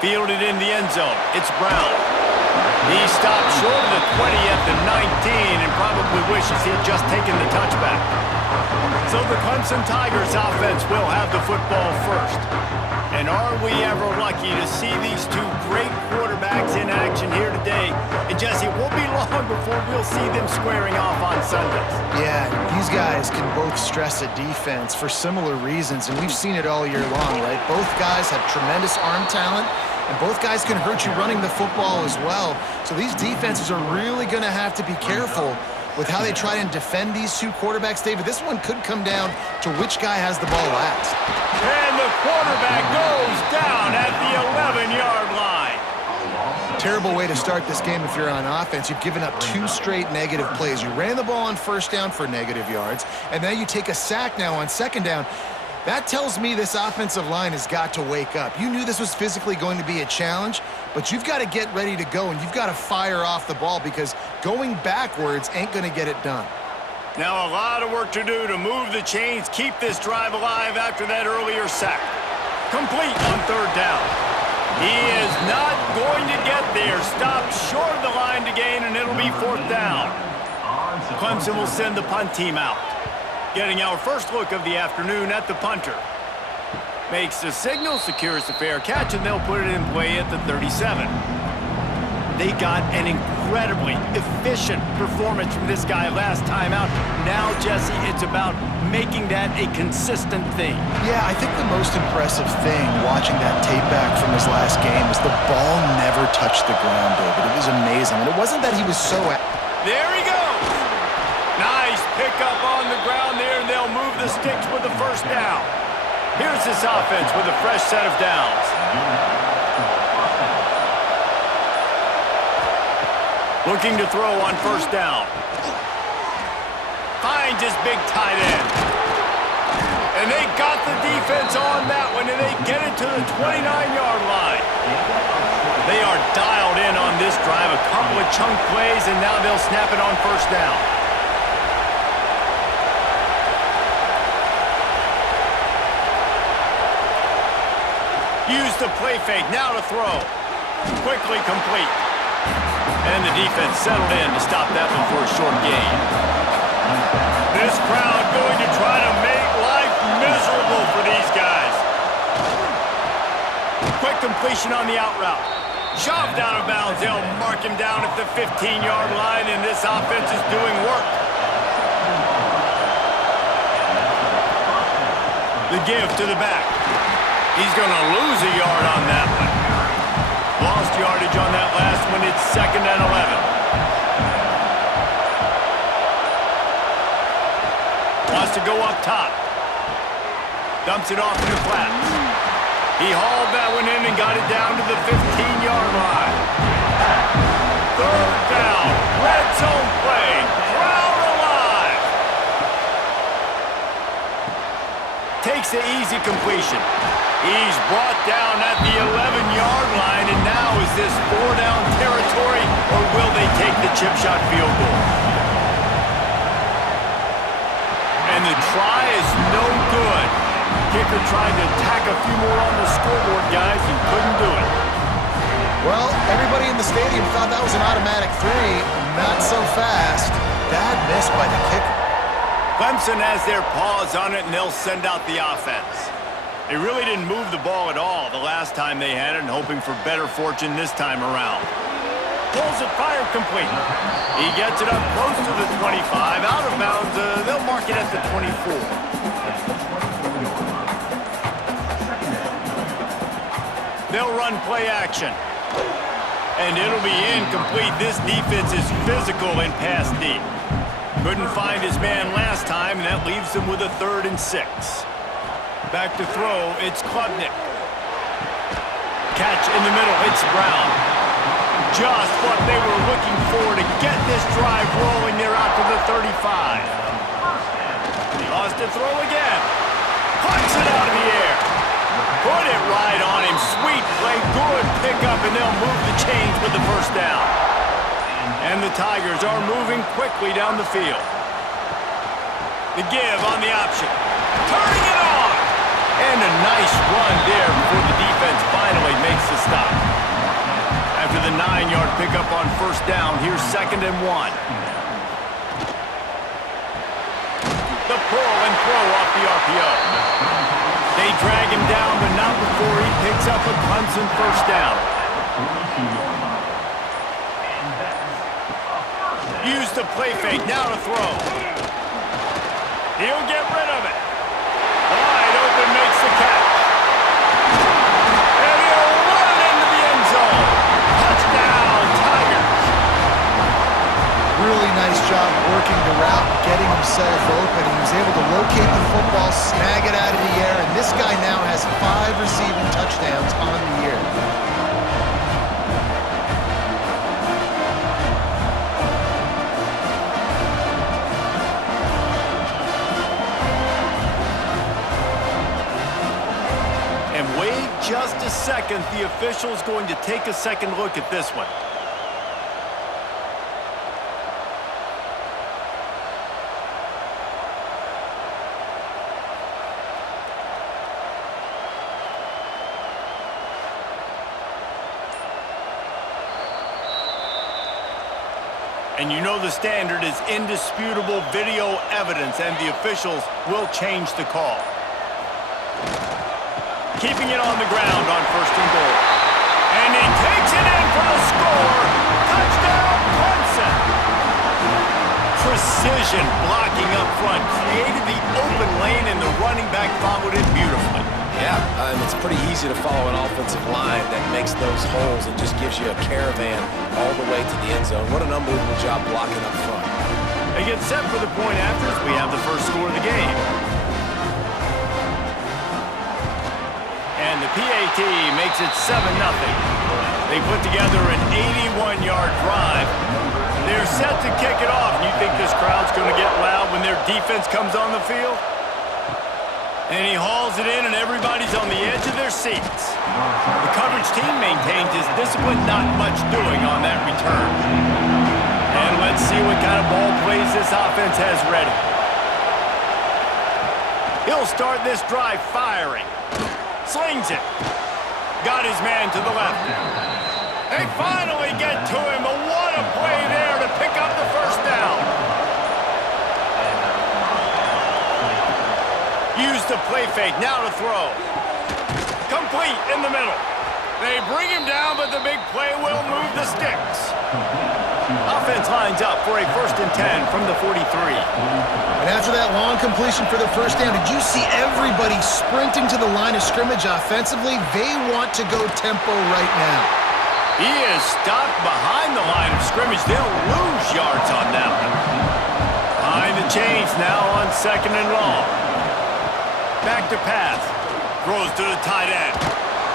Fielded in the end zone. It's Brown. He stopped short of the 20 at the 19 and probably wishes he had just taken the touchback. So the Clemson Tigers offense will have the football first. And are we ever lucky to see these two great quarterbacks in action here today? And Jesse, it won't be long before we'll see them squaring off on Sundays. Yeah, these guys can both stress a defense for similar reasons, and we've seen it all year long, right? Both guys have tremendous arm talent, and both guys can hurt you running the football as well. So these defenses are really going to have to be careful with how they try and defend these two quarterbacks. David, this one could come down to which guy has the ball last. And the quarterback goes down at the 11-yard line. Terrible way to start this game if you're on offense. You've given up 2 straight negative plays. You ran the ball on first down for negative yards, and then you take a sack now on second down. That tells me this offensive line has got to wake up. You knew this was physically going to be a challenge, but you've got to get ready to go, and you've got to fire off the ball because going backwards ain't going to get it done. Now a lot of work to do to move the chains, keep this drive alive after that earlier sack. Complete on third down. He is not going to get there. Stopped short of the line to gain, and it'll be fourth down. Clemson will send the punt team out. Getting our first look of the afternoon at the punter. Makes the signal, secures the fair catch, and they'll put it in play at the 37. They got an incredibly efficient performance from this guy last time out. Now, Jesse, it's about making that a consistent thing. Yeah, I think the most impressive thing watching that tape back from his last game is the ball never touched the ground, David. It was amazing. And it wasn't that he was so... There he goes! Nice pickup on the ground there, and they'll move the sticks with the first down. Here's this offense with a fresh set of downs. Looking to throw on first down. Finds his big tight end. And they got the defense on that one, and they get it to the 29-yard line. They are dialed in on this drive. A couple of chunk plays, and now they'll snap it on first down. Use the play fake, now to throw. Quickly complete. And the defense settled in to stop that one for a short gain. This crowd going to try to make life miserable for these guys. Quick completion on the out route. Shoved out of bounds. They'll mark him down at the 15-yard line, and this offense is doing work. The give to the back. He's going to lose a yard on that one. Lost yardage on that last one. It's 2nd and 11. Wants to go up top. Dumps it off in the flats. He hauled that one in and got it down to the 15-yard line. Third down. Red zone play. Crowd alive. Takes the easy completion. He's brought down at the 11-yard line, and now is this 4-down territory, or will they take the chip shot field goal? And the try is no good. Kicker tried to tack a few more on the scoreboard, guys, and couldn't do it. Well, everybody in the stadium thought that was an automatic 3. Not so fast. Bad miss by the kicker. Clemson has their paws on it, and they'll send out the offense. They really didn't move the ball at all the last time they had it, and hoping for better fortune this time around. Pulls it, fire complete. He gets it up close to the 25. Out of bounds, they'll mark it at the 24. They'll run play action. And it'll be incomplete. This defense is physical and pass deep. Couldn't find his man last time, and that leaves them with a 3rd and 6. Back to throw, it's Klubnik. Catch in the middle, it's Brown. Just what they were looking for to get this drive rolling. They're out to the 35. Lost to throw again. Punts it out of the air. Put it right on him. Sweet play, good pickup, and they'll move the chains with the first down. And the Tigers are moving quickly down the field. The give on the option. Turning it on. And a nice run there before the defense finally finally makes the stop. After the 9-yard pickup on first down, here's 2nd and 1. The pull and throw off the RPO. They drag him down, but not before he picks up a Clemson first down. Use the play fake, now to throw. He'll get rid of it. Wide open, makes the catch. And he'll run it into the end zone. Touchdown, Tigers. Really nice job working the route, getting himself open. He was able to locate the football, snag it out of the air, and this guy now has 5 receiving touchdowns on the year. And wait just a second. The official's going to take a second look at this one. And you know the standard is indisputable video evidence, and the officials will change the call. Keeping it on the ground on 1st and goal. And he takes it in for the score. Touchdown, Clemson. Precision blocking up front. Created the open lane, and the running back followed it beautifully. Yeah, it's pretty easy to follow an offensive line that makes those holes and just gives you a caravan all the way to the end zone. What an unbelievable job blocking up front. They get set for the point after as we have the first score of the game. And the PAT makes it 7-0. They put together an 81-yard drive. They're set to kick it off. You think this crowd's going to get loud when their defense comes on the field? And he hauls it in, and everybody's on the edge of their seats. The coverage team maintains his discipline, not much doing on that return. And let's see what kind of ball plays this offense has ready. He'll start this drive firing. Slings it. Got his man to the left. They finally get to him, but what a play there to pick up the first down. Use the play fake, now to throw. Complete in the middle. They bring him down, but the big play will move the sticks. Offense lines up for a 1st and 10 from the 43. And after that long completion for the first down, did you see everybody sprinting to the line of scrimmage offensively? They want to go tempo right now. He is stopped behind the line of scrimmage. They'll lose yards on that one. Behind the chains now on 2nd and long. Back to pass. Throws to the tight end.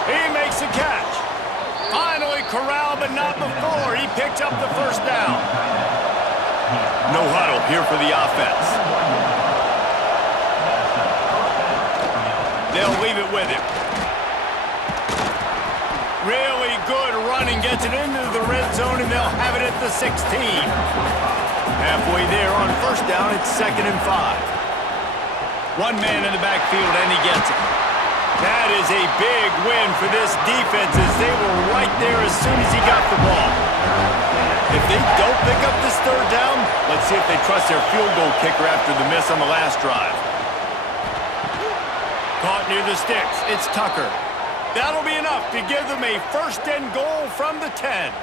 He makes the catch. Finally corralled, but not before. He picks up the first down. No huddle here for the offense. They'll leave it with him. Really good running. Gets it into the red zone, and they'll have it at the 16. Halfway there on first down, it's 2nd and 5. One man in the backfield, and he gets it. That is a big win for this defense, as they were right there as soon as he got the ball. If they don't pick up this 3rd down, let's see if they trust their field goal kicker after the miss on the last drive. Caught near the sticks. It's Tucker. That'll be enough to give them a 1st and goal from the 10.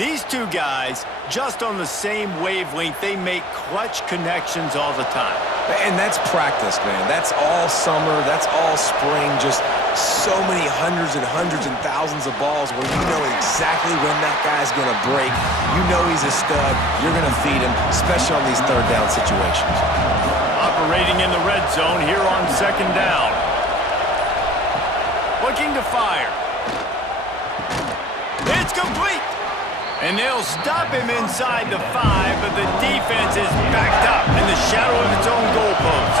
These two guys, just on the same wavelength, they make clutch connections all the time. And that's practice, man. That's all summer. That's all spring. Just so many hundreds and thousands of balls where you know exactly when that guy's going to break. You know he's a stud. You're going to feed him, especially on these 3rd down situations. Operating in the red zone here on 2nd down. Looking to fire. It's complete. And they'll stop him inside the 5, but the defense is backed up in the shadow of its own goalpost.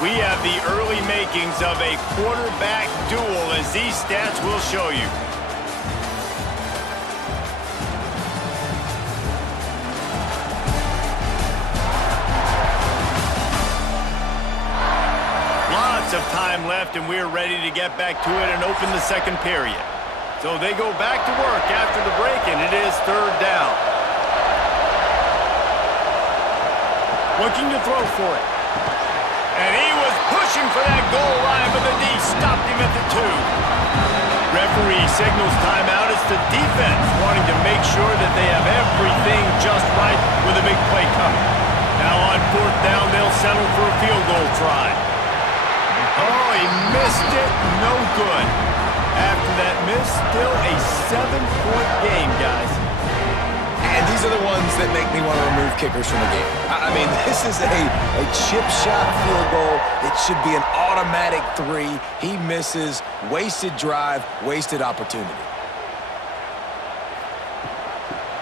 We have the early makings of a quarterback duel, as these stats will show you. of time left, and we're ready to get back to it and open the second period. So they go back to work after the break, and it is third down. Looking to throw for it. And he was pushing for that goal line, but the D stopped him at the 2. Referee signals timeout. It's the defense wanting to make sure that they have everything just right with a big play coming. Now on fourth down, they'll settle for a field goal try. Oh, he missed it. No good. After that miss, still a 7-point game, guys. And these are the ones that make me want to remove kickers from the game. I mean, this is a chip shot field goal. It should be an automatic 3. He misses. Wasted drive, wasted opportunity.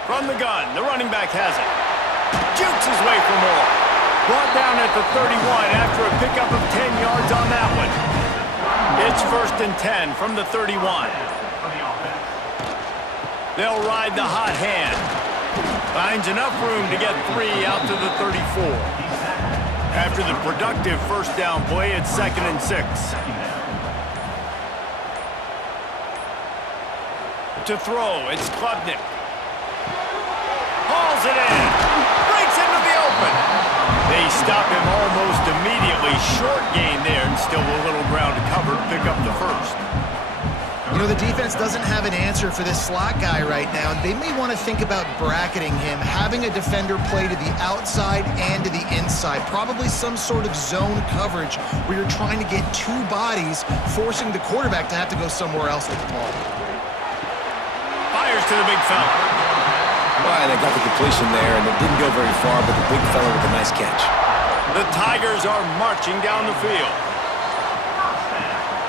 From the gun, the running back has it. Jukes his way for more. Brought down at the 31 after a pickup of 10 yards on that one. It's 1st and 10 from the 31. They'll ride the hot hand. Finds enough room to get 3 out to the 34. After the productive first down play, it's 2nd and 6. To throw, it's Klubnik. Hauls it in. Breaks into the open. They stop him almost immediately. Short gain there, and still a little ground to cover to pick up the first. You know, the defense doesn't have an answer for this slot guy right now. They may want to think about bracketing him, having a defender play to the outside and to the inside. Probably some sort of zone coverage where you're trying to get 2 bodies, forcing the quarterback to have to go somewhere else with the ball. Fires to the big fella. Well, they got the completion there, and it didn't go very far, but the big fella with a nice catch. The Tigers are marching down the field.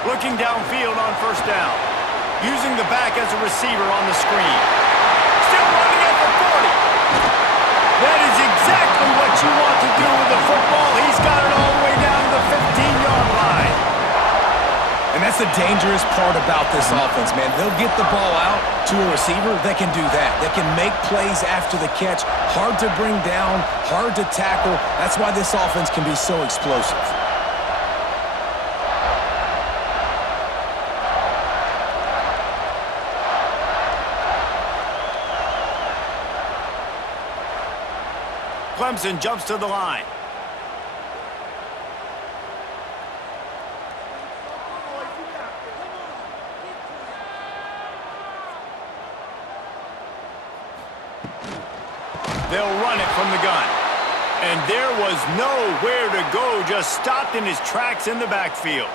Looking downfield on first down. Using the back as a receiver on the screen. Still running at the 40. That is exactly what you want to do with the football. He's got it all the way down to the 15-yard line. And that's the dangerous part about this offense, man. They'll get the ball out to a receiver. They can do that. They can make plays after the catch. Hard to bring down, hard to tackle. That's why this offense can be so explosive. Clemson jumps to the line. They'll run it from the gun. And there was nowhere to go, just stopped in his tracks in the backfield.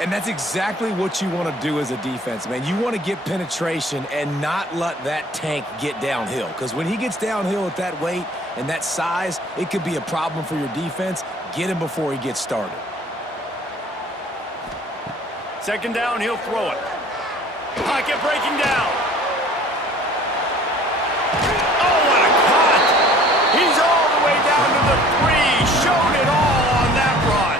And that's exactly what you want to do as a defense, man. You want to get penetration and not let that tank get downhill. Because when he gets downhill at that weight and that size, it could be a problem for your defense. Get him before he gets started. 2nd down, he'll throw it. Pocket breaking down. Oh, what a cut! He's all the way down to the 3. Showed it all on that run.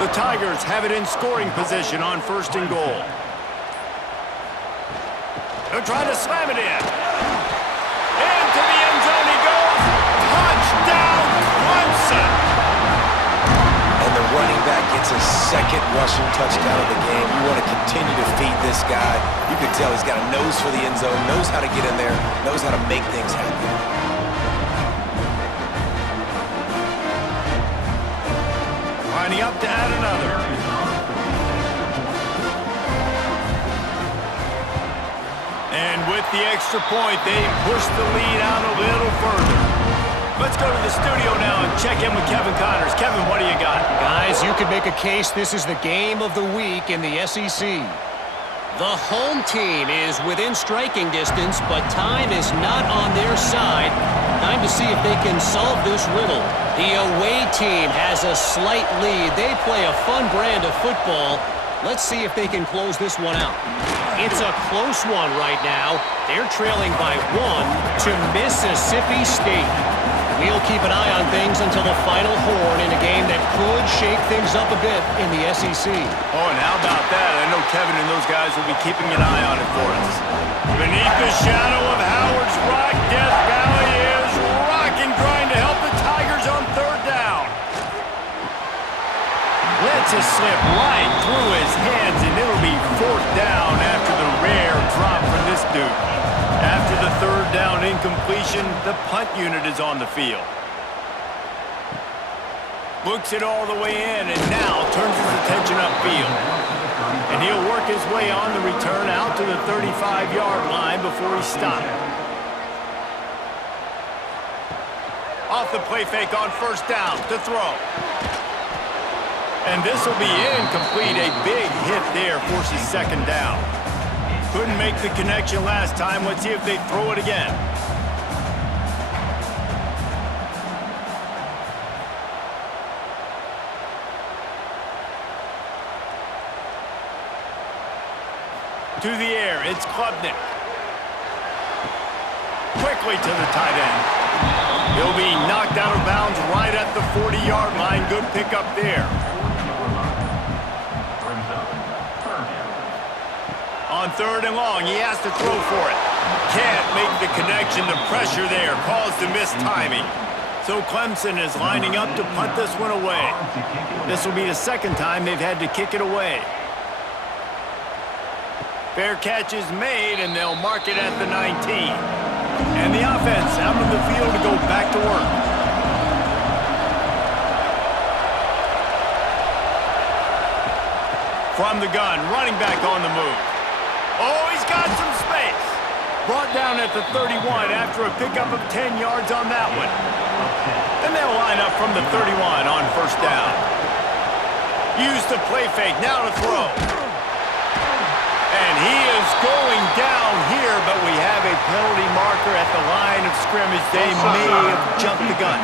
The Tigers have it in scoring position on 1st and goal. They'll try to slam it in. Into the end zone he goes. Touchdown, Clemson! And the running back gets his 2nd rushing touchdown of the game. You want to continue to feed this guy. You can tell he's got a nose for the end zone, knows how to get in there, knows how to make things happen. Lining up to add another. And with the extra point, they push the lead out a little further. Let's go to the studio now and check in with Kevin Connors. Kevin, what do you got? Guys, you could make a case this is the game of the week in the SEC. The home team is within striking distance, but time is not on their side. Time to see if they can solve this riddle. The away team has a slight lead. They play a fun brand of football. Let's see if they can close this one out. It's a close one right now. They're trailing by 1 to Mississippi State. We'll keep an eye on things until the final horn in a game that could shake things up a bit in the SEC. Oh, and how about that? I know Kevin and those guys will be keeping an eye on it for us. Beneath the shadow of Howard's Rock, Death Valley is rocking, trying to help the Tigers on 3rd down. Let's slipped right through his hands, and it'll be 4th down after the rare drop from this dude. After the 3rd down incompletion, the punt unit is on the field. Looks it all the way in, and now turns his attention upfield. And he'll work his way on the return out to the 35-yard line before he stopped. Off the play fake on 1st down to throw. And this will be incomplete. A big hit there forces 2nd down. Couldn't make the connection last time. Let's see if they throw it again. To the air, it's Klubnik. Quickly to the tight end. He'll be knocked out of bounds right at the 40-yard line. Good pickup there. On 3rd and long, he has to throw for it. Can't make the connection. The pressure there caused the missed timing. So Clemson is lining up to punt this one away. This will be the 2nd time they've had to kick it away. Fair catch is made, and they'll mark it at the 19. And the offense out of the field to go back to work. From the gun, running back on the move. Oh, he's got some space. Brought down at the 31 after a pickup of 10 yards on that one. And they'll line up from the 31 on 1st down. Use the play fake, now to throw. And he is going down here, but we have a penalty marker at the line of scrimmage. They may have jumped the gun.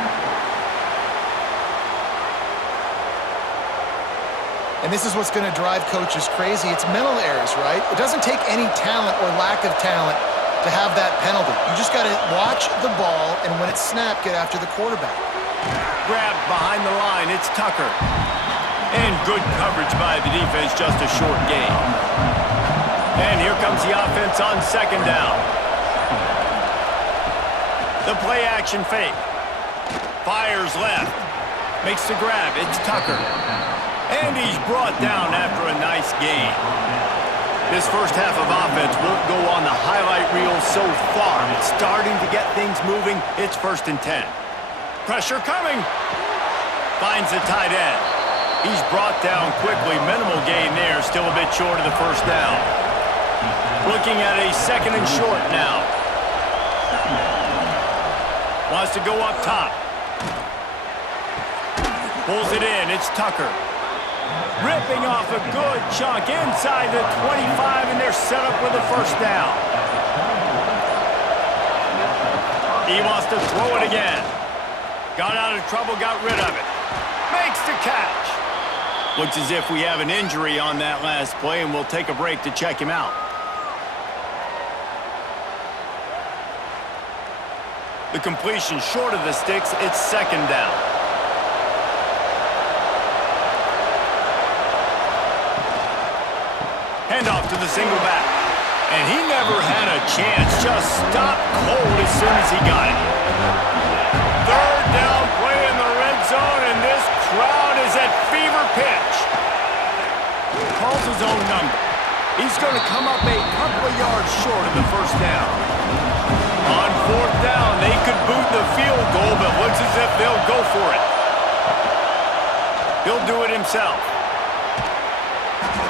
And this is what's going to drive coaches crazy. It's mental errors, right? It doesn't take any talent or lack of talent to have that penalty. You just got to watch the ball, and when it's snapped, get after the quarterback. Grabbed behind the line, it's Tucker. And good coverage by the defense, just a short gain. And here comes the offense on 2nd down. The play action fake. Fires left. Makes the grab. It's Tucker. And he's brought down after a nice gain. This first half of offense won't go on the highlight reel so far. It's starting to get things moving. It's 1st and 10. Pressure coming. Finds the tight end. He's brought down quickly. Minimal gain there. Still a bit short of the 1st down. Looking at a 2nd and short now. Wants to go up top. Pulls it in. It's Tucker. Ripping off a good chunk inside the 25, and they're set up with a 1st down. He wants to throw it again. Got out of trouble, got rid of it. Makes the catch. Looks as if we have an injury on that last play, and we'll take a break to check him out. The completion short of the sticks, it's 2nd down. Handoff to the single back. And he never had a chance, just stopped cold as soon as he got it. 3rd down play in the red zone, and this crowd is at fever pitch. Calls his own number. He's going to come up a couple of yards short of the 1st down. On 4th down, they could boot the field goal, but looks as if they'll go for it. He'll do it himself.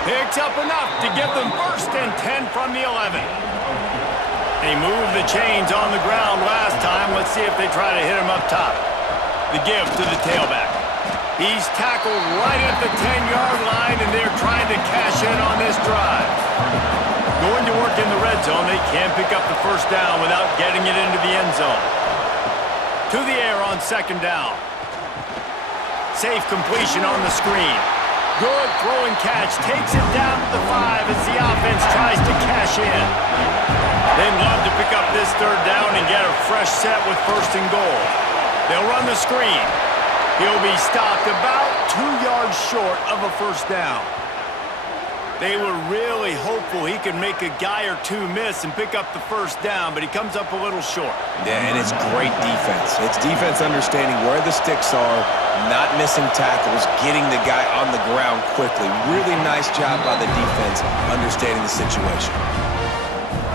Picks up enough to give them 1st and 10 from the 11. They moved the chains on the ground last time. Let's see if they try to hit him up top. The give to the tailback. He's tackled right at the 10-yard line, and they're trying to cash in on this drive. Going to work in the red zone, they can't pick up the 1st down without getting it into the end zone. To the air on 2nd down. Safe completion on the screen. Good throw and catch. Takes it down to the 5 as the offense tries to cash in. They'd love to pick up this 3rd down and get a fresh set with 1st and goal. They'll run the screen. He'll be stopped about 2 yards short of a 1st down. They were really hopeful he could make a guy or two miss and pick up the first down, but he comes up a little short. Yeah, and it's great defense. It's defense understanding where the sticks are, not missing tackles, getting the guy on the ground quickly. Really nice job by the defense understanding the situation.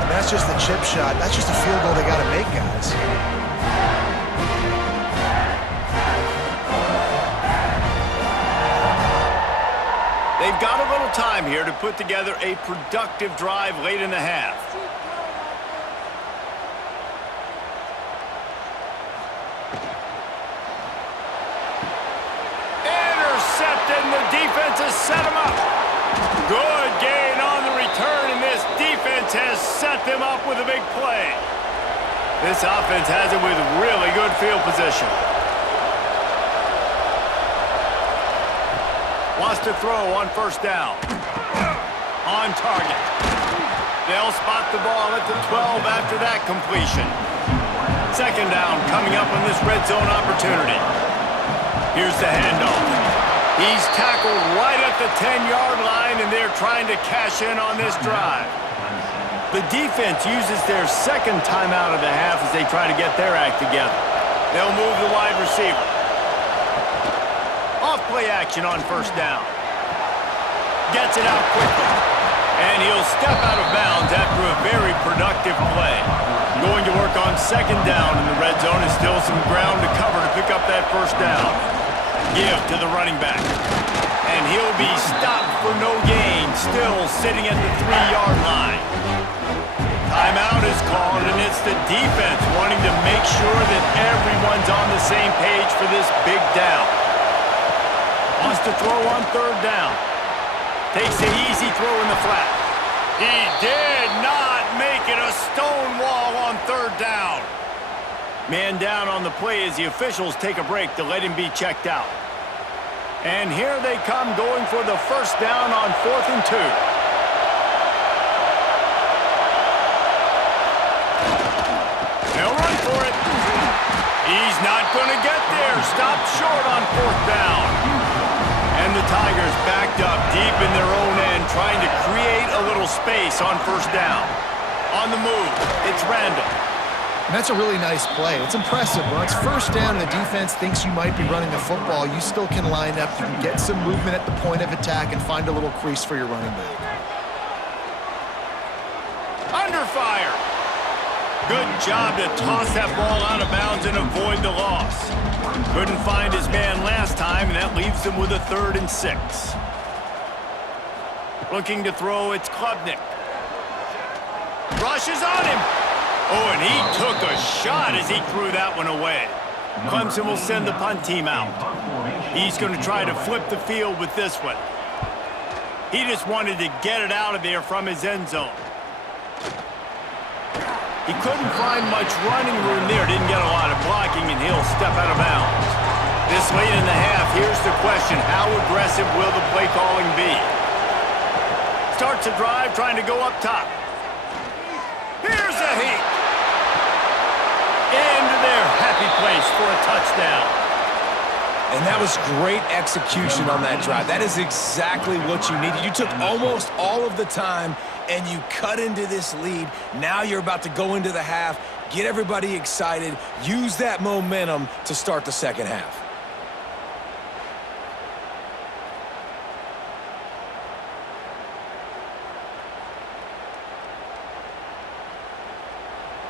And that's just the chip shot. That's just a field goal they got to make, guys. They've got a little time here to put together a productive drive late in the half. Intercepted, and the defense has set him up. Good gain on the return, and this defense has set them up with a big play. This offense has it with really good field position. Wants to throw on first down. On target. They'll spot the ball at the 12 after that completion. Second down coming up on this red zone opportunity. Here's the handoff. He's tackled right at the 10-yard line, and they're trying to cash in on this drive. The defense uses their second timeout of the half as they try to get their act together. They'll move the wide receiver. Off-play action on first down. Gets it out quickly. And he'll step out of bounds after a very productive play. Going to work on second down in the red zone is still some ground to cover to pick up that first down. Give to the running back. And he'll be stopped for no gain, still sitting at the 3-yard line. Timeout is called, and it's the defense wanting to make sure that everyone's on the same page for this big down. Wants to throw on third down. Takes the easy throw in the flat. He did not make it a stone wall on third down. Man down on the play as the officials take a break to let him be checked out. And here they come going for the first down on 4th and 2. They'll run for it. He's not going to get there. Stopped short on 4th down. And the Tigers backed up deep in their own end, trying to create a little space on first down. On the move, it's Randall. And that's a really nice play. It's impressive. When it's first down and the defense thinks you might be running the football, you still can line up. You can get some movement at the point of attack and find a little crease for your running back. Under fire. Good job to toss that ball out of bounds and avoid the loss. Couldn't find his man last time, and that leaves him with a 3rd and 6. Looking to throw, it's Klubnik. Rushes on him. Oh, and he took a shot as he threw that one away. Clemson will send the punt team out. He's going to try to flip the field with this one. He just wanted to get it out of there from his end zone. He couldn't find much running room there, didn't get a lot of blocking, and he'll step out of bounds. This late in the half, here's the question: how aggressive will the play calling be? Starts a drive trying to go up top. Here's a heat. Into their happy place for a touchdown. And that was great execution on that drive. That is exactly what you needed. You took almost all of the time, and you cut into this lead. Now you're about to go into the half, get everybody excited, use that momentum to start the second half.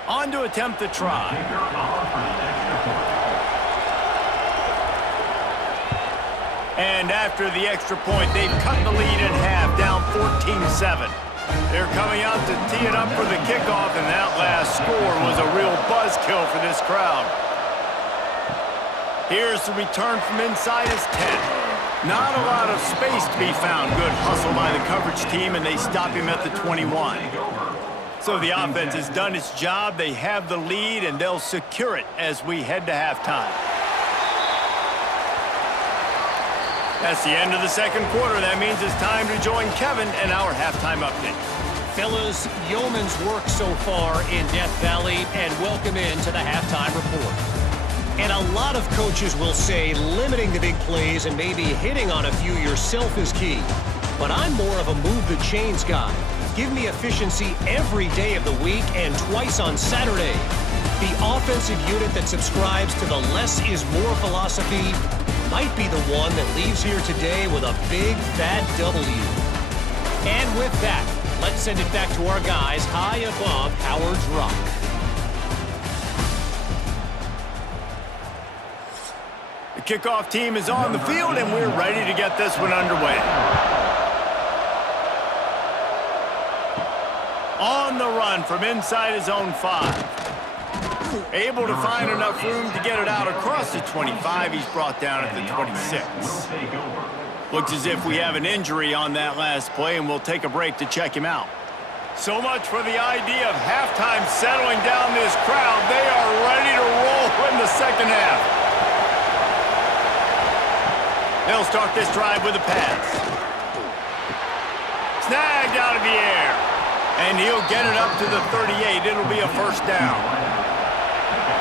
On to attempt the try. And after the extra point, they've cut the lead in half, down 14-7. They're coming out to tee it up for the kickoff, and that last score was a real buzzkill for this crowd. Here's the return from inside his 10. Not a lot of space to be found. Good hustle by the coverage team, and they stop him at the 21. So the offense has done its job. They have the lead, and they'll secure it as we head to halftime. That's the end of the second quarter. That means it's time to join Kevin and our halftime update. Fellas, yeoman's work so far in Death Valley, and welcome into the halftime report. And a lot of coaches will say limiting the big plays and maybe hitting on a few yourself is key. but I'm more of a move the chains guy. Give me efficiency every day of the week and twice on Saturday. The offensive unit that subscribes to the less is more philosophy might be the one that leaves here today with a big fat W. And with that, let's send it back to our guys high above Howard's Rock. The kickoff team is on the field, and we're ready to get this one underway. On the run from inside his own 5. Able to find enough room to get it out across the 25. He's brought down at the 26. Looks as if we have an injury on that last play, and we'll take a break to check him out. So much for the idea of halftime settling down this crowd. They are ready to roll in the second half. They'll start this drive with a pass. Snagged out of the air. And he'll get it up to the 38. It'll be a first down.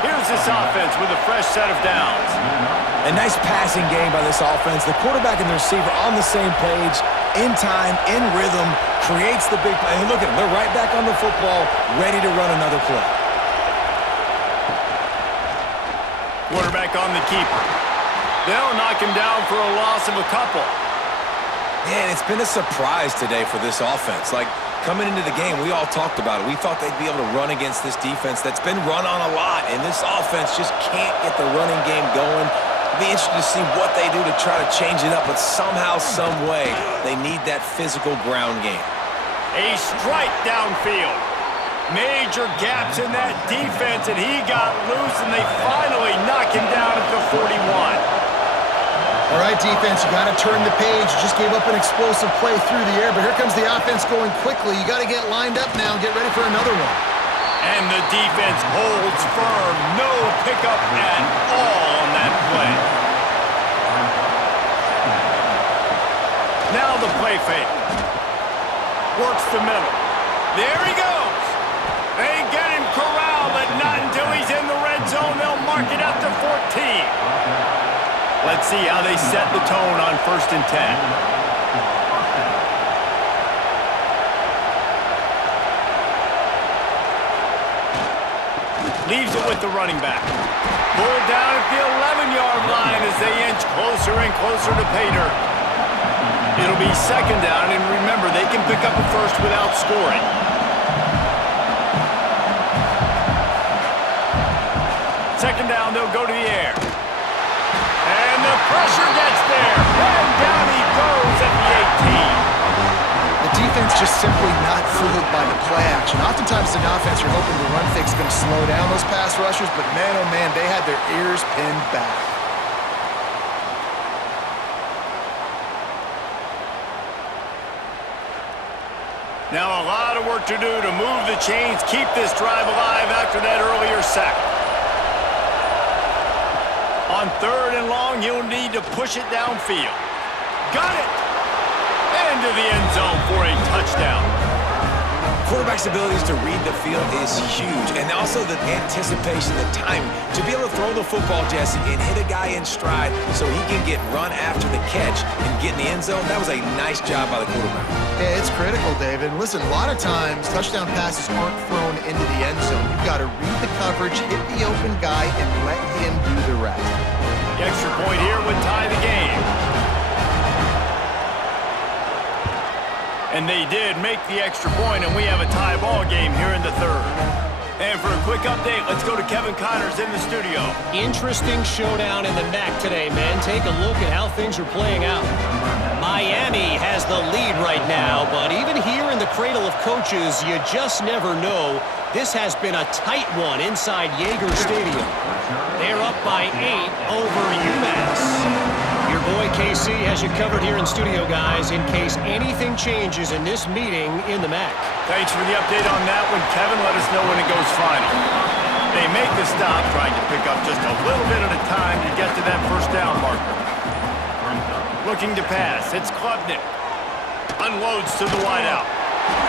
Here's this offense with a fresh set of downs. A nice passing game by this offense. The quarterback and the receiver on the same page, in time, in rhythm, creates the big play. And look at them. They're right back on the football, ready to run another play. Quarterback on the keeper. They'll knock him down for a loss of a couple. Man, it's been a surprise today for this offense. Like, coming into the game, we all talked about it. We thought they'd be able to run against this defense that's been run on a lot, and this offense just can't get the running game going. It'll be interesting to see what they do to try to change it up, but somehow, some way, they need that physical ground game. A strike downfield. Major gaps in that defense, and he got loose, and they finally knock him down at the 41. All right, defense, you got to turn the page. You just gave up an explosive play through the air, but here comes the offense going quickly. You got to get lined up now and get ready for another one. And the defense holds firm. No pickup at all on that play. Now the play fake. Works the middle. There he goes. They get him corralled, but not until he's in the red zone. They'll mark it up to 14. Let's see how they set the tone on 1st and 10. Leaves it with the running back. Pulled down at the 11-yard line as they inch closer and closer to Pater. It'll be 2nd down, and remember, they can pick up a first without scoring. Second down, they'll go to the air. And the pressure gets there. And down he goes at the 18. The defense just simply not fooled by the play action. Oftentimes in offense, you're hoping the run fake's going to slow down those pass rushers, but man, oh man, they had their ears pinned back. Now a lot of work to do to move the chains, keep this drive alive after that earlier sack. On 3rd and long, you'll need to push it downfield. Got it! Into the end zone for a touchdown. Quarterback's abilities to read the field is huge, and also the anticipation, the timing. To be able to throw the football, Jesse, and hit a guy in stride so he can get run after the catch and get in the end zone, that was a nice job by the quarterback. Yeah, it's critical, David. Listen, a lot of times, touchdown passes aren't thrown into the end zone. You've got to read the coverage, hit the open guy, and let him do the rest. The extra point here would tie the game. And they did make the extra point, and we have a tie ball game here in the 3rd. And for a quick update, let's go to Kevin Connors in the studio. Interesting showdown in the MAC today, man. Take a look at how things are playing out. Miami has the lead right now, but even here in the cradle of coaches, you just never know. This has been a tight one inside Yager Stadium. They're up by 8 over UMass. Your boy KC has you covered here in studio, guys, in case anything changes in this meeting in the MAC. Thanks for the update on that one, Kevin. Let us know when it goes final. They make the stop, trying to pick up just a little bit at a time to get to that first down marker. Looking to pass, it's Klubnik. Unloads to the wideout.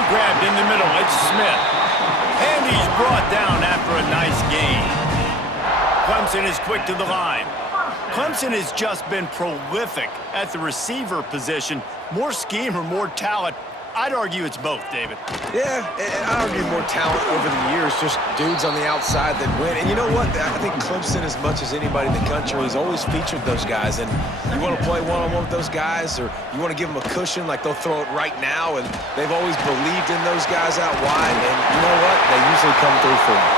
Grabbed in the middle, it's Smith. And he's brought down after a nice gain. Clemson is quick to the line. Clemson has just been prolific at the receiver position. More scheme or more talent? I'd argue it's both, David. Yeah, and I argue more talent over the years, just dudes on the outside that win. And you know what? I think Clemson, as much as anybody in the country, has always featured those guys. And you want to play one-on-one with those guys, or you want to give them a cushion, like they'll throw it right now. And they've always believed in those guys out wide. And you know what? They usually come through for them.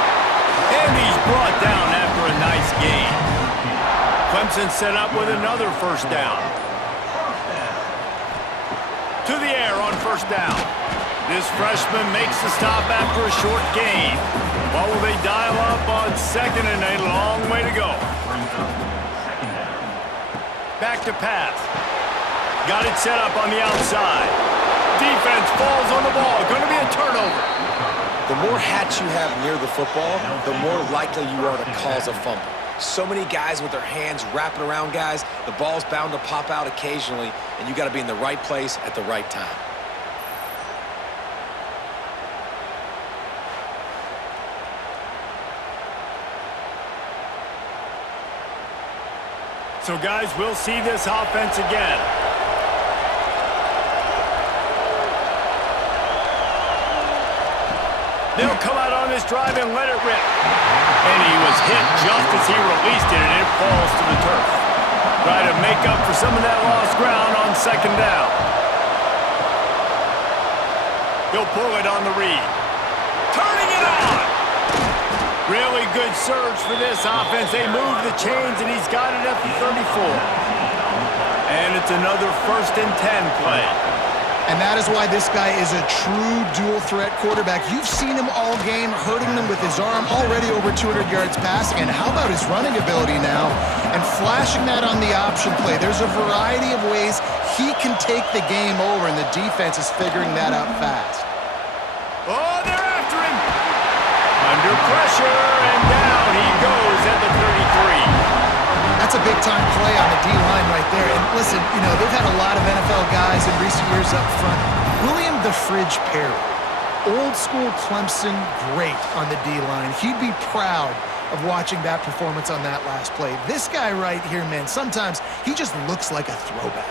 And he's brought down after a nice game. Clemson set up with another first down. To the air on first down. This freshman makes the stop after a short gain. What will they dial up on second and a long way to go? Back to pass. Got it set up on the outside. Defense falls on the ball. Going to be a turnover. The more hats you have near the football, the more likely you are to cause a fumble. So many guys with their hands wrapping around guys, the ball's bound to pop out occasionally, and you got to be in the right place at the right time. So, guys, we'll see this offense again. They'll come out on this drive and let it rip. And he was hit just as he released it, and it falls to the turf. Try to make up for some of that lost ground on second down. He'll pull it on the read. Turning it on! Really good surge for this offense. They move the chains, and he's got it at the 34. And it's another 1st and 10 play. And that is why this guy is a true dual-threat quarterback. You've seen him all game, hurting them with his arm, already over 200 yards passing. And how about his running ability now? And flashing that on the option play. There's a variety of ways he can take the game over, and the defense is figuring that out fast. Oh, they're after him! Under pressure, and down he goes at the 33. That's a big-time play on the D-line right there. And listen, you know, they've had a lot of NFL guys in recent years up front. William the Fridge Perry, old-school Clemson, great on the D-line. He'd be proud of watching that performance on that last play. This guy right here, man, sometimes he just looks like a throwback.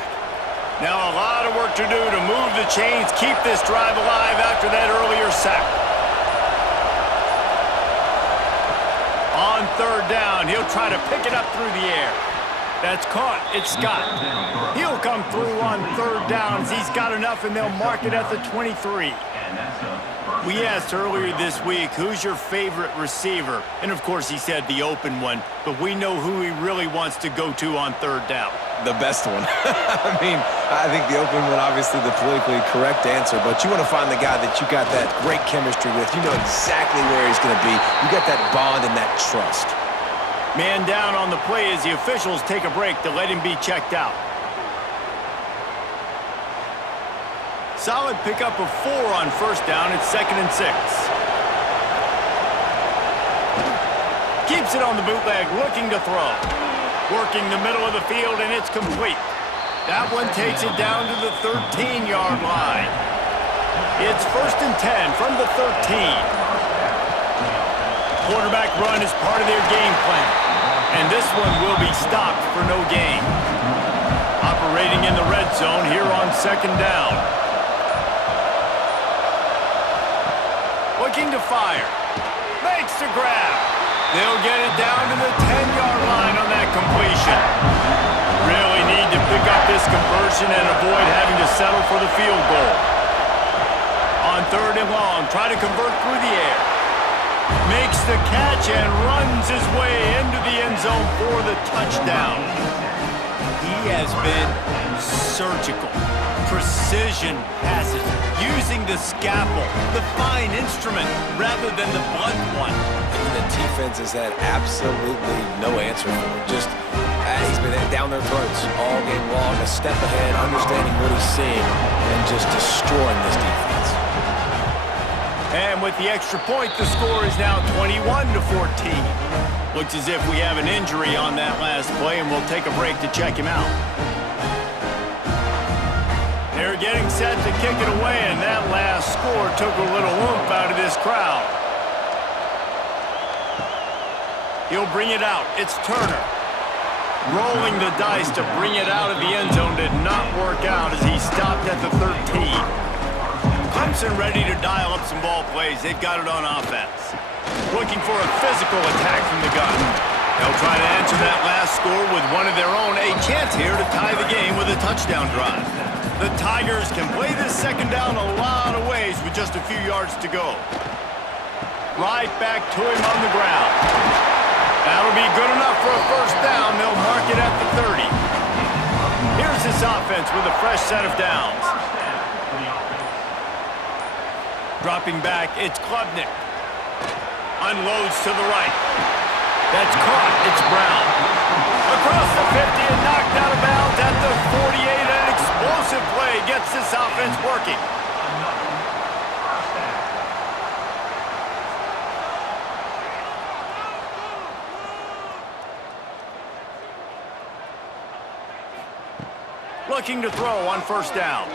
Now a lot of work to do to move the chains, keep this drive alive after that earlier sack. On third down, he'll try to pick it up through the air. That's caught. It's Scott. He'll come through on third downs. He's got enough, and they'll mark it at the 23. We asked earlier this week, who's your favorite receiver? And, of course, he said the open one, but we know who he really wants to go to on third down. The best one. I mean, I think the open one, obviously the politically correct answer, but you want to find the guy that you got that great chemistry with. You know exactly where he's going to be. You got that bond and that trust. Man down on the play as the officials take a break to let him be checked out. Solid pickup of 4 on first down. It's 2nd and 6. Keeps it on the bootleg, looking to throw. Working the middle of the field, and it's complete. That one takes it down to the 13-yard line. It's 1st and 10 from the 13. Quarterback run is part of their game plan. And this one will be stopped for no gain. Operating in the red zone here on 2nd down. Looking to fire. Makes the grab. They'll get it down to the 10-yard line on that completion. Really need to pick up this conversion and avoid having to settle for the field goal. On 3rd and long, try to convert through the air. Makes the catch and runs his way into the end zone for the touchdown. He has been surgical. Precision passes, using the scalpel, the fine instrument, rather than the blunt one. And the defense has had absolutely no answer for him. Just, he's been down their throats all game long, a step ahead, understanding what he's seeing, and just destroying this defense. And with the extra point, the score is now 21-14. Looks as if we have an injury on that last play, and we'll take a break to check him out. They're getting set to kick it away, and that last score took a little oomph out of this crowd. He'll bring it out. It's Turner. Rolling the dice to bring it out of the end zone did not work out as he stopped at the 13. Clemson ready to dial up some ball plays. They've got it on offense. Looking for a physical attack from the gun. They'll try to answer that last score with one of their own. A chance here to tie the game with a touchdown drive. The Tigers can play this second down a lot of ways with just a few yards to go. Right back to him on the ground. That'll be good enough for a first down. They'll mark it at the 30. Here's this offense with a fresh set of downs. Dropping back, it's Klubnik. Unloads to the right. That's caught. It's Brown. Across the 50 and knocked out of bounds at the 48. An explosive play gets this offense working. Looking to throw on first down.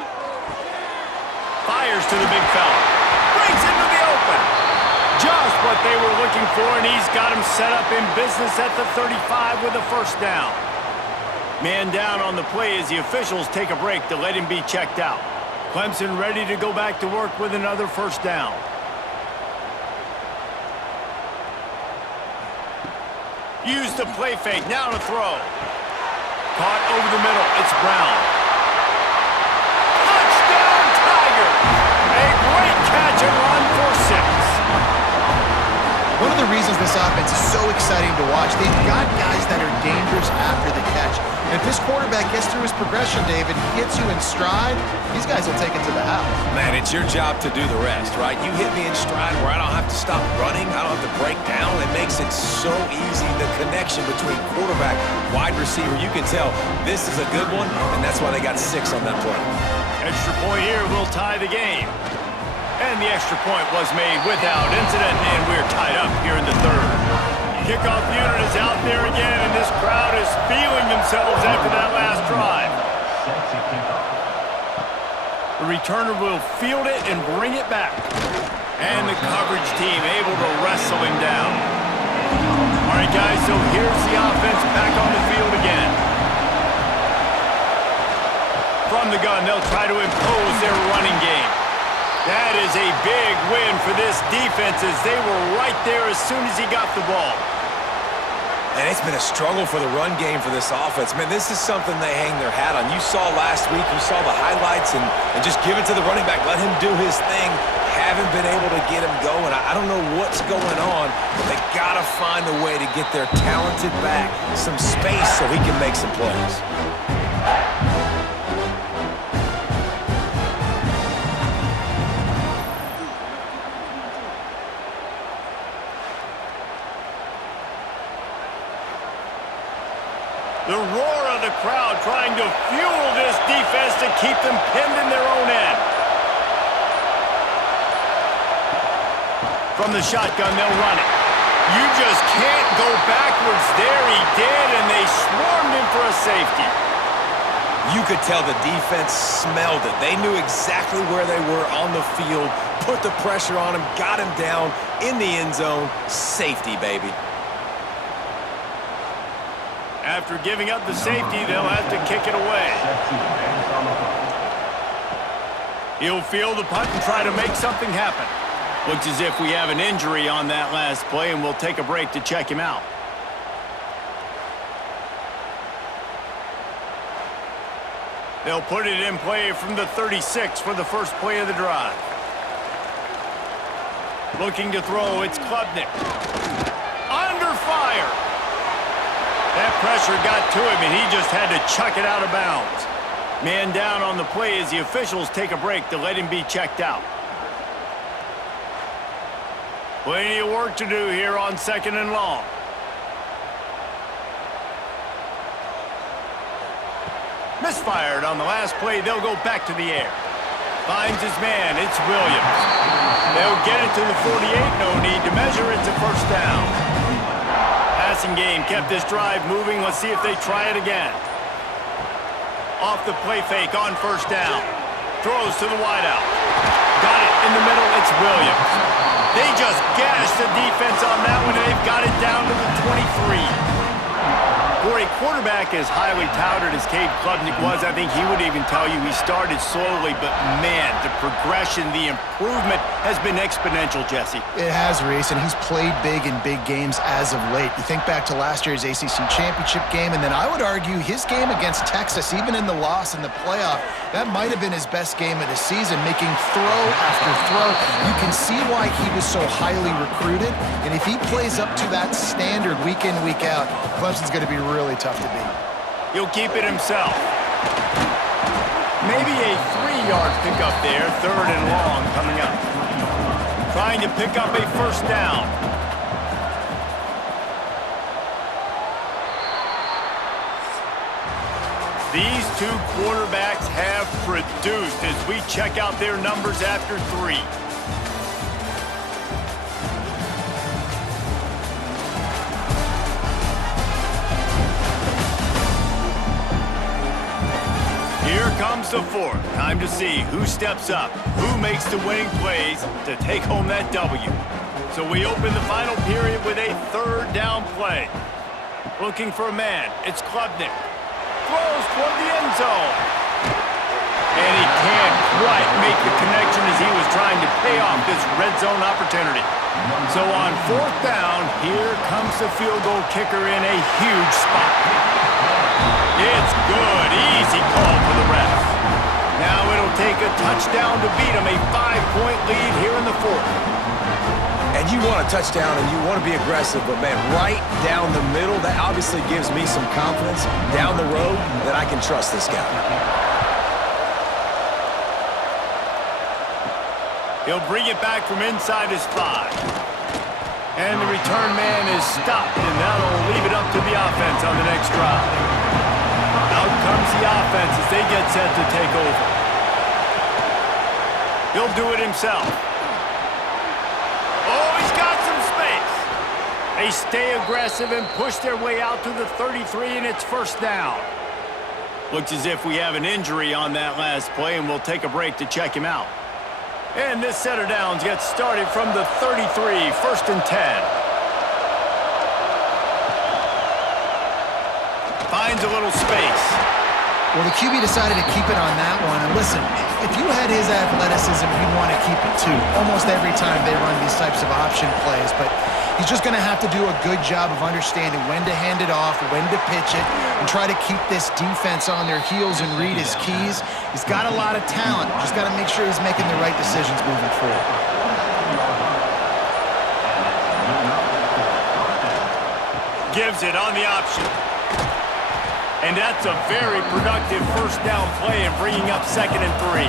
Fires to the big fella. Brings into the open. Just what they were looking for, and he's got him set up in business at the 35 with a first down. Man down on the play as the officials take a break to let him be checked out. Clemson ready to go back to work with another first down. Use the play fake, now to throw. Caught over the middle, it's Brown. Touchdown Tigers! A great catch and run for 6. One of the reasons this offense is so exciting to watch, they've got guys that are dangerous after the catch. And if this quarterback gets through his progression, David, gets you in stride, these guys will take it to the house. Man, it's your job to do the rest, right? You hit me in stride where I don't have to stop running. I don't have to break down. It makes it so easy. The connection between quarterback, wide receiver, you can tell this is a good one, and that's why they got 6 on that play. Extra point here will tie the game. And the extra point was made without incident, and we're tied up here in the 3rd. Kickoff unit is out there again, and this crowd is feeling themselves after that last drive. The returner will field it and bring it back. And the coverage team able to wrestle him down. All right, guys, so here's the offense back on the field again. From the gun, they'll try to impose their running game. That is a big win for this defense as they were right there as soon as he got the ball. And it's been a struggle for the run game for this offense. Man, this is something they hang their hat on. You saw last week, you saw the highlights, and just give it to the running back. Let him do his thing. Haven't been able to get him going. I don't know what's going on, but they got to find a way to get their talented back some space so he can make some plays. The roar of the crowd trying to fuel this defense to keep them pinned in their own end. From the shotgun, they'll run it. You just can't go backwards there. He did, and they swarmed him for a safety. You could tell the defense smelled it. They knew exactly where they were on the field, put the pressure on him, got him down in the end zone. Safety, baby. After giving up the safety, they'll have to kick it away. He'll field the punt and try to make something happen. Looks as if we have an injury on that last play, and we'll take a break to check him out. They'll put it in play from the 36 for the first play of the drive. Looking to throw, it's Klubnik. Under fire. That pressure got to him, and he just had to chuck it out of bounds. Man down on the play as the officials take a break to let him be checked out. Plenty of work to do here on 2nd and long. Misfired on the last play. They'll go back to the air. Finds his man. It's Williams. They'll get it to the 48. No need to measure. It's a first down. Passing game kept this drive moving. Let's see if they try it again. Off the play fake on first down. Throws to the wideout. Got it in the middle. It's Williams. They just gashed the defense on that one, and they've got it down to the 23. For a quarterback as highly touted as Cade Klubnik was, I think he would even tell you he started slowly, but man, the progression, the improvement has been exponential, Jesse. It has, Reese, and he's played big in big games as of late. You think back to last year's ACC championship game, and then I would argue his game against Texas, even in the loss in the playoff, that might have been his best game of the season, making throw after throw. You can see why he was so highly recruited, and if he plays up to that standard week in, week out, Clemson's going to be really tough to beat. He'll keep it himself. Maybe a 3-yard pickup there, 3rd and long coming up. Trying to pick up a first down. These two quarterbacks have produced as we check out their numbers after 3. Here comes the 4th. Time to see who steps up, who makes the winning plays to take home that W. So we open the final period with a 3rd down play. Looking for a man. It's Klubnik. Throws toward the end zone. And he can't quite make the connection as he was trying to pay off this red zone opportunity. So on 4th down, here comes the field goal kicker in a huge spot. It's good. Easy call for the ref. Now it'll take a touchdown to beat him. A 5-point lead here in the 4th. And you want a touchdown and you want to be aggressive, but man, right down the middle, that obviously gives me some confidence down the road that I can trust this guy. He'll bring it back from inside his 5. And the return man is stopped, and that'll leave it up to the offense on the next drive. Out comes the offense as they get set to take over. He'll do it himself. Oh, he's got some space. They stay aggressive and push their way out to the 33, and it's first down. Looks as if we have an injury on that last play, and we'll take a break to check him out. And this set of downs gets started from the 33, 1st and 10. Finds a little space. Well, the QB decided to keep it on that one. And listen, if you had his athleticism, you'd want to keep it too. Almost every time they run these types of option plays. But he's just going to have to do a good job of understanding when to hand it off, when to pitch it, and try to keep this defense on their heels and read his keys. He's got a lot of talent. Just got to make sure he's making the right decisions moving forward. Gives it on the option. And that's a very productive first down play and bringing up 2nd and 3.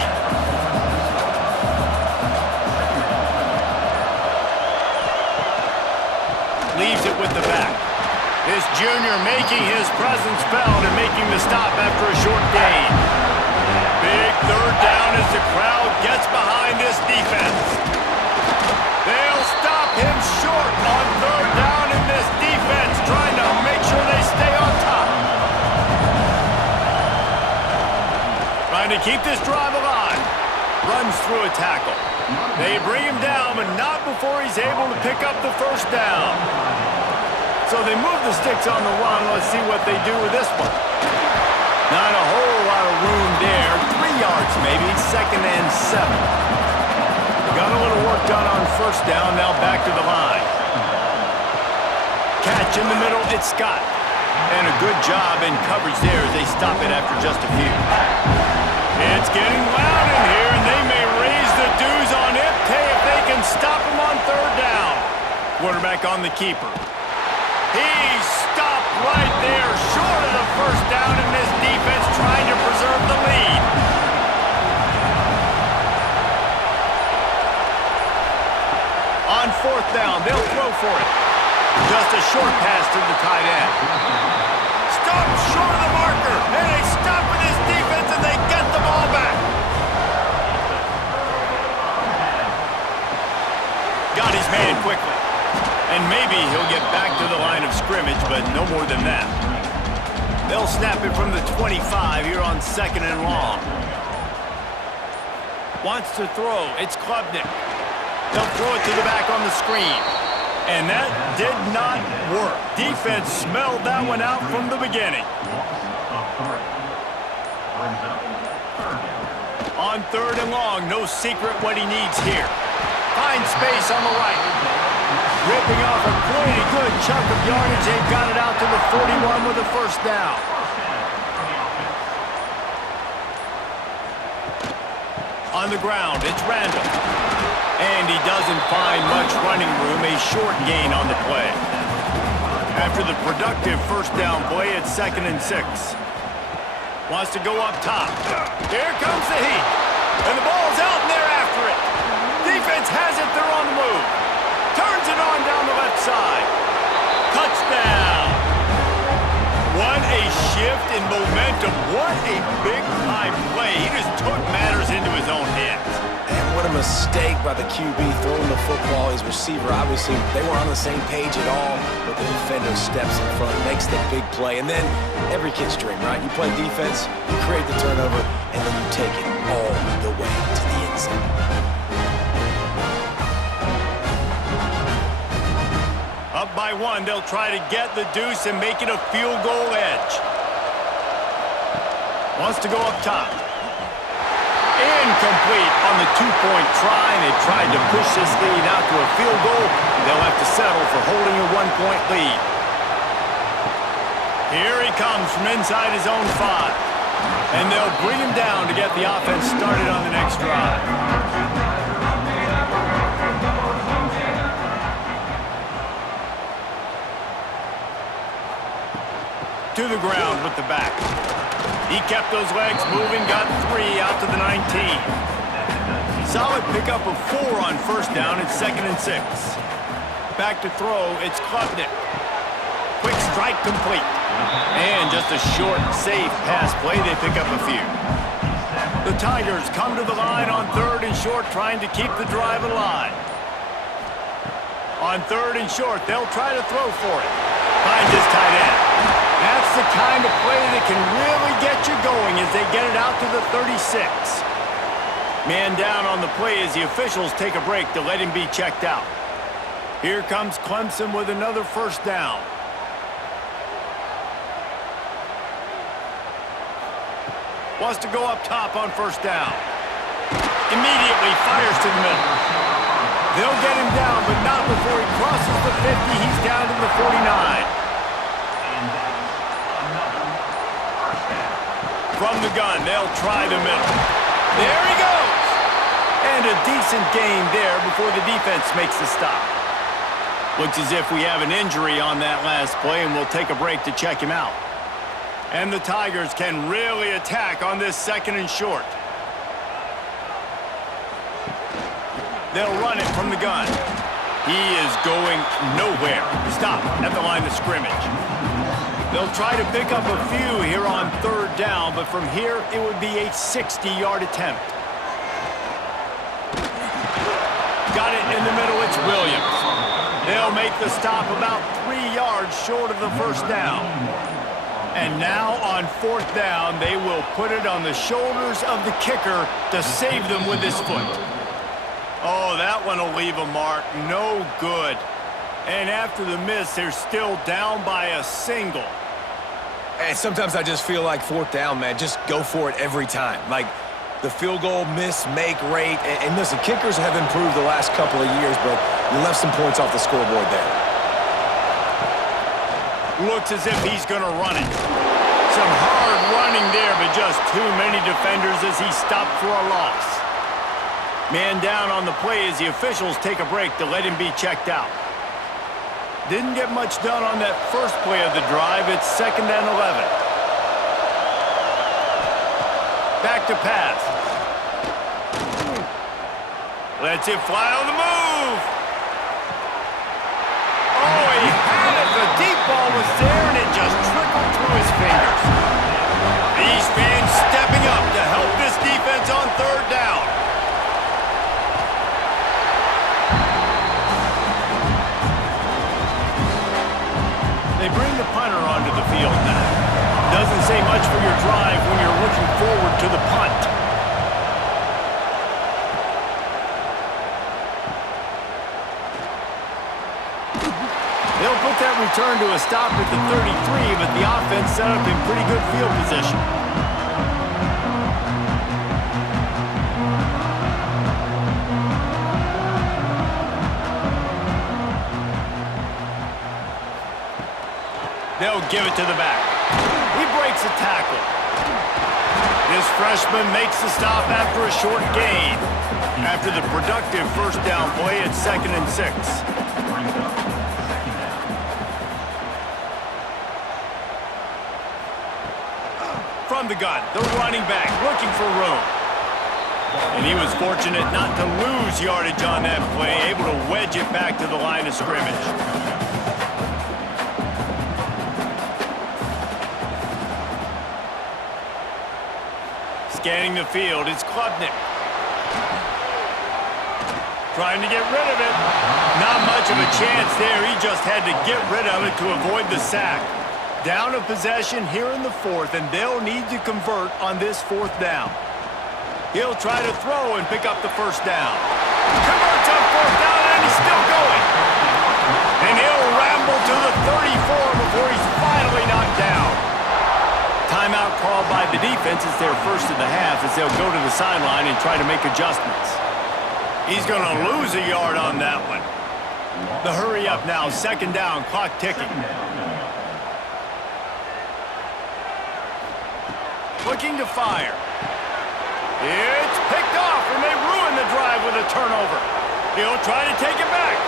Leaves it with the back. This junior making his presence felt and making the stop after a short gain. Big 3rd down as the crowd gets behind this defense. They'll stop him short on 3rd down in this defense, trying to make sure they stay on top. Trying to keep this drive alive. Runs through a tackle. They bring him down, but not before he's able to pick up the first down. So they move the sticks on the run. Let's see what they do with this one. Not a whole lot of room there. 3 yards maybe, 2nd and 7. Got a little work done on first down, now back to the line. Catch in the middle, it's Scott. And a good job in coverage there as they stop it after just a few. It's getting loud in here, and they may raise the dues on Ipte if they can stop him on 3rd down. Quarterback on the keeper. He's stopped right there, short of the first down, in this defense trying to preserve the lead. On 4th down, they'll throw for it. Just a short pass to the tight end. Stopped short of the marker, and they stop with his defense, and they get the ball back. Got his man quickly. And maybe he'll get back to the line of scrimmage, but no more than that. They'll snap it from the 25 here on 2nd and long. Wants to throw. It's Klubnik. They'll throw it to the back on the screen. And that did not work. Defense smelled that one out from the beginning. On third and long, no secret what he needs here. Finds space on the right. Ripping off a pretty good chunk of yardage. They've got it out to the 41 with a first down. On the ground, it's Randall. And he doesn't find much running room, a short gain on the play. After the productive first down play, it's 2nd and 6. Wants to go up top. Here comes the heat. And the ball's out and they're after it. Defense has it, they're on the move. Turns it on down the left side. Touchdown. What a shift in momentum. What a big-time play. He just took matters into his own hands. And what a mistake by the QB throwing the football. His receiver, obviously, they weren't on the same page at all, but the defender steps in front, makes the big play. And then every kid's dream, right? You play defense, you create the turnover, and then you take it all the way to the end zone. Up by 1, they'll try to get the deuce and make it a field goal edge. Wants to go up top. Incomplete on the 2-point try, and they tried to push this lead out to a field goal. They'll have to settle for holding a 1-point lead. Here he comes from inside his own 5. And they'll bring him down to get the offense started on the next drive. To the ground with the back. He kept those legs moving, got 3 out to the 19. Solid pickup of 4 on first down. It's 2nd and 6. Back to throw, it's Klubnik. Quick strike complete. And just a short, safe pass play. They pick up a few. The Tigers come to the line on 3rd and short, trying to keep the drive alive. On 3rd and short, they'll try to throw for it. Finds his tight end. That's the kind of play that can really get you going as they get it out to the 36. Man down on the play as the officials take a break to let him be checked out. Here comes Clemson with another first down. Wants to go up top on first down. Immediately fires to the middle. They'll get him down, but not before he crosses the 50. He's down to the 49. From the gun, they'll try the middle. There he goes! And a decent gain there before the defense makes the stop. Looks as if we have an injury on that last play, and we'll take a break to check him out. And the Tigers can really attack on this 2nd and short. They'll run it from the gun. He is going nowhere. Stop at the line of scrimmage. They'll try to pick up a few here on 3rd down, but from here it would be a 60-yard attempt. Got it in the middle, it's Williams. They'll make the stop about 3 yards short of the first down. And now on 4th down, they will put it on the shoulders of the kicker to save them with his foot. Oh, that one will leave a mark. No good. And after the miss, they're still down by a single. And sometimes I just feel like 4th down, man, just go for it every time. Like the field goal miss-make rate. And listen, kickers have improved the last couple of years, but you left some points off the scoreboard there. Looks as if he's going to run it. Some hard running there, but just too many defenders as he stopped for a loss. Man down on the play as the officials take a break to let him be checked out. Didn't get much done on that first play of the drive. It's 2nd and 11. Back to pass. Lets it fly on the move. Oh, he had it. The deep ball was there, and it just trickled through his fingers. These fans stepping up to help this defense on 3rd down. They bring the punter onto the field now. Doesn't say much for your drive when you're looking forward to the punt. got that return to a stop at the 33, but the offense set up in pretty good field position. They'll give it to the back. He breaks a tackle. This freshman makes the stop after a short gain. After the productive first down play, it's 2nd and 6. From the gun, the running back looking for room. And he was fortunate not to lose yardage on that play, able to wedge it back to the line of scrimmage. Scanning the field, it's Klubnik. Trying to get rid of it. Not much of a chance there. He just had to get rid of it to avoid the sack. Down a possession here in the 4th, and they'll need to convert on this 4th down. He'll try to throw and pick up the first down. Converts on 4th down, and he's still going. And he'll ramble to the 34 before he's finally knocked down. Timeout called by the defense. It's their first of the half as they'll go to the sideline and try to make adjustments. He's going to lose a yard on that one. The hurry up now, 2nd down, clock ticking. Looking to fire. It's picked off, and they ruin the drive with a turnover. He'll try to take it back.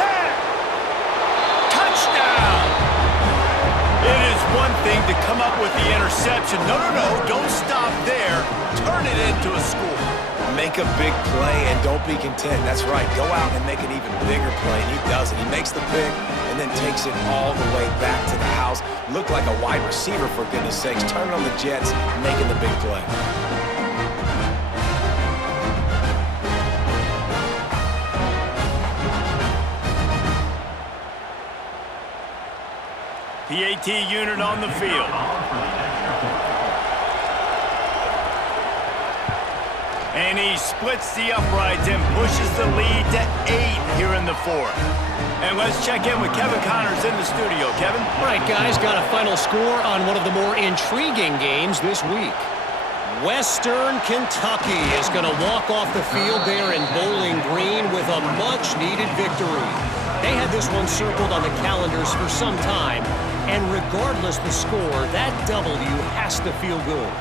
10. Touchdown! It is one thing to come up with the interception. No, don't stop there. Turn it into a score. Make a big play and don't be content. That's right. Go out and make an even bigger play. And he does it. He makes the pick and then takes it all the way back to the house. Looked like a wide receiver, for goodness sakes. Turning on the Jets, making the big play. PAT unit on the field. And he splits the uprights and pushes the lead to 8 here in the 4th. And let's check in with Kevin Connors in the studio. Kevin? All right, guys, got a final score on one of the more intriguing games this week. Western Kentucky is going to walk off the field there in Bowling Green with a much-needed victory. They had this one circled on the calendars for some time, and regardless the score, that W has to feel good.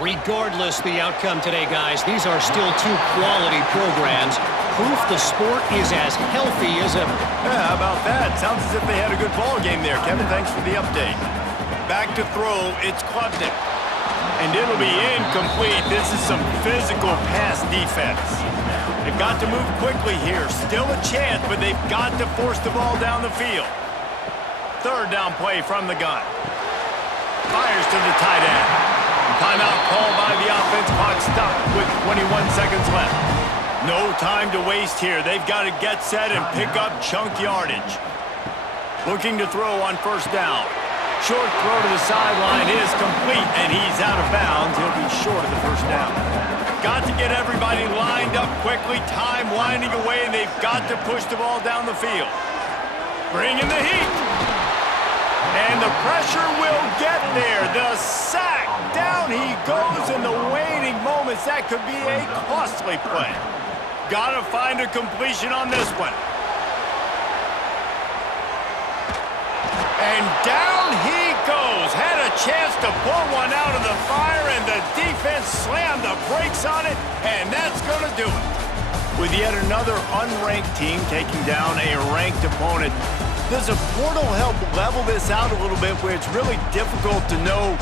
Regardless the outcome today, guys, these are still 2 quality programs. Proof the sport is as healthy as ever. Yeah, how about that? Sounds as if they had a good ball game there. Kevin, thanks for the update. Back to throw, it's Klubnik. And it'll be incomplete. This is some physical pass defense. They've got to move quickly here. Still a chance, but they've got to force the ball down the field. 3rd down play from the gun. Fires to the tight end. Timeout called by the offense. Clock stopped with 21 seconds left. No time to waste here. They've got to get set and pick up chunk yardage. Looking to throw on 1st down. Short throw to the sideline is complete, and he's out of bounds. He'll be short of the 1st down. Got to get everybody lined up quickly. Time winding away, and they've got to push the ball down the field. Bringing the heat. And the pressure will get there. The sack. Down he goes in the waiting moments. That could be a costly play. Got to find a completion on this one. And down he goes. Had a chance to pull one out of the fire, and the defense slammed the brakes on it, and that's going to do it. With yet another unranked team taking down a ranked opponent, does a portal help level this out a little bit where it's really difficult to know